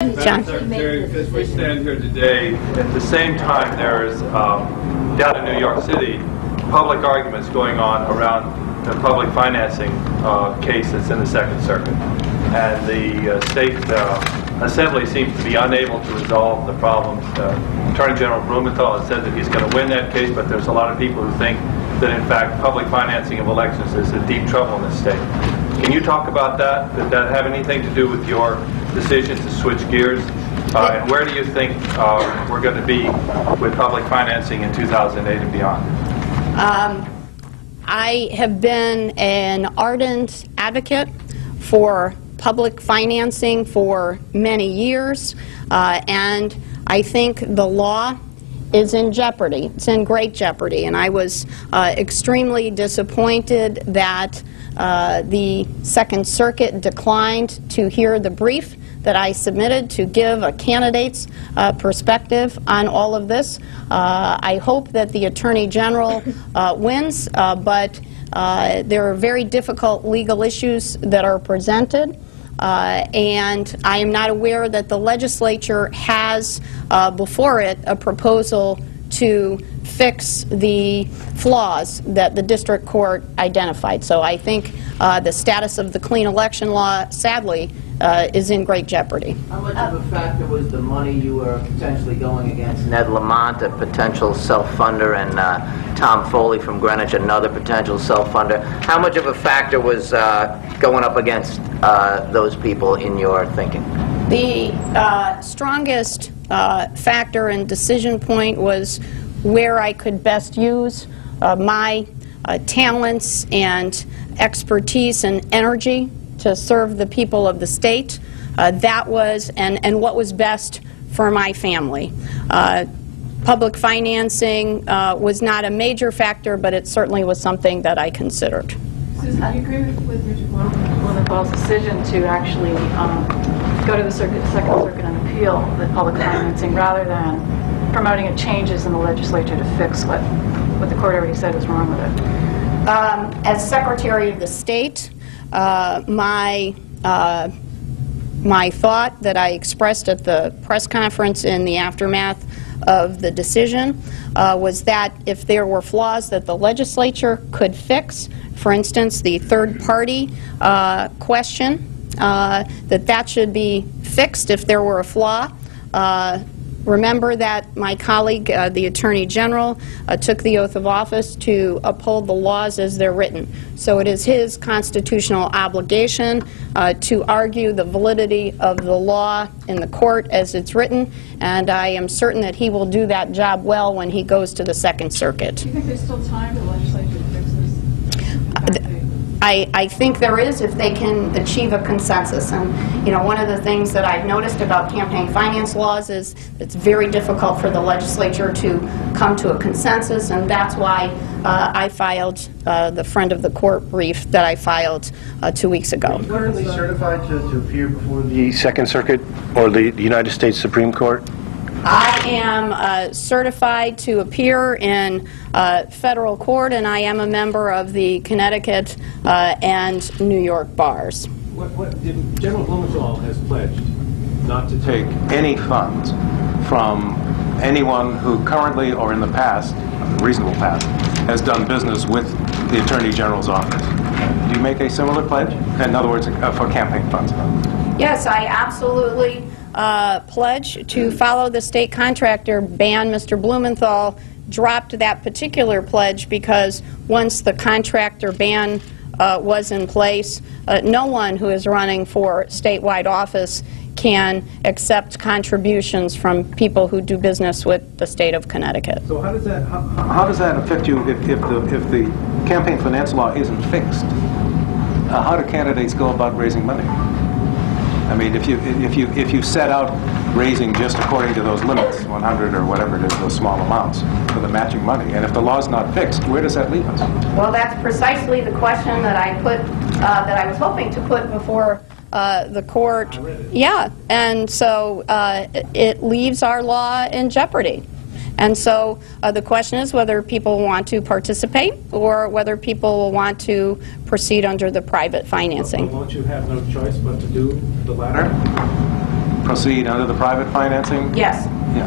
John. Secretary, as we stand here today, at the same time there is, down in New York City, public arguments going on around the public financing case that's in the Second Circuit. And the State Assembly seems to be unable to resolve the problems. Attorney General Blumenthal has said that he's going to win that case, but there's a lot of people who think that, in fact, public financing of elections is in deep trouble in this state. Can you talk about that? Did that have anything to do with your decision to switch gears? And where do you think we're going to be with public financing in 2008 and beyond? I have been an ardent advocate for public financing for many years, and I think the law is in jeopardy. It's in great jeopardy, and I was extremely disappointed that the Second Circuit declined to hear the brief that I submitted to give a candidate's perspective on all of this. I hope that the Attorney General wins, but there are very difficult legal issues that are presented. And I am not aware that the legislature has before it a proposal to fix the flaws that the district court identified. So I think the status of the clean election law, sadly, is in great jeopardy. How much of a factor was the money you were potentially going against Ned Lamont, a potential self-funder, and Tom Foley from Greenwich, another potential self-funder? How much of a factor was going up against those people in your thinking? The strongest factor and decision point was where I could best use my talents and expertise and energy to serve the people of the state. That was, and what was best for my family. Public financing was not a major factor, but it certainly was something that I considered. Susan, do you agree with Richard Blumenthal's decision to actually go to the Second Circuit and appeal the public financing rather than promoting changes in the legislature to fix what the court already said was wrong with it? As Secretary of the State, my thought that I expressed at the press conference in the aftermath of the decision was that if there were flaws that the legislature could fix, for instance, the third-party question, that should be fixed if there were a flaw. Remember that my colleague, the Attorney General, took the oath of office to uphold the laws as they're written. So it is his constitutional obligation to argue the validity of the law in the court as it's written, and I am certain that he will do that job well when he goes to the Second Circuit. Do you think there's still time for the legislature to fix this? I think there is if they can achieve a consensus. And, you know, one of the things that I've noticed about campaign finance laws is it's very difficult for the legislature to come to a consensus, and that's why I filed the friend of the court brief that I filed 2 weeks ago. Are you currently certified to appear before the Second Circuit or the United States Supreme Court? I am certified to appear in federal court, and I am a member of the Connecticut and New York bars. General Blumenthal has pledged not to take any funds from anyone who currently or in the past, the reasonable past, has done business with the Attorney General's office. Do you make a similar pledge? In other words, for campaign funds? Yes, I absolutely pledge to follow the state contractor ban. Mr. Blumenthal dropped that particular pledge because once the contractor ban was in place, no one who is running for statewide office can accept contributions from people who do business with the state of Connecticut. So how does that affect you if the campaign finance law isn't fixed? How do candidates go about raising money? I mean, if you set out raising just according to those limits, 100 or whatever it is, those small amounts for the matching money, and if the law's not fixed, where does that leave us? Well, that's precisely the question that I put, that I was hoping to put before the court. Yeah, and so it leaves our law in jeopardy. And so the question is whether people want to participate or whether people will want to proceed under the private financing. But won't you have no choice but to do the latter? proceed under the private financing? Yes.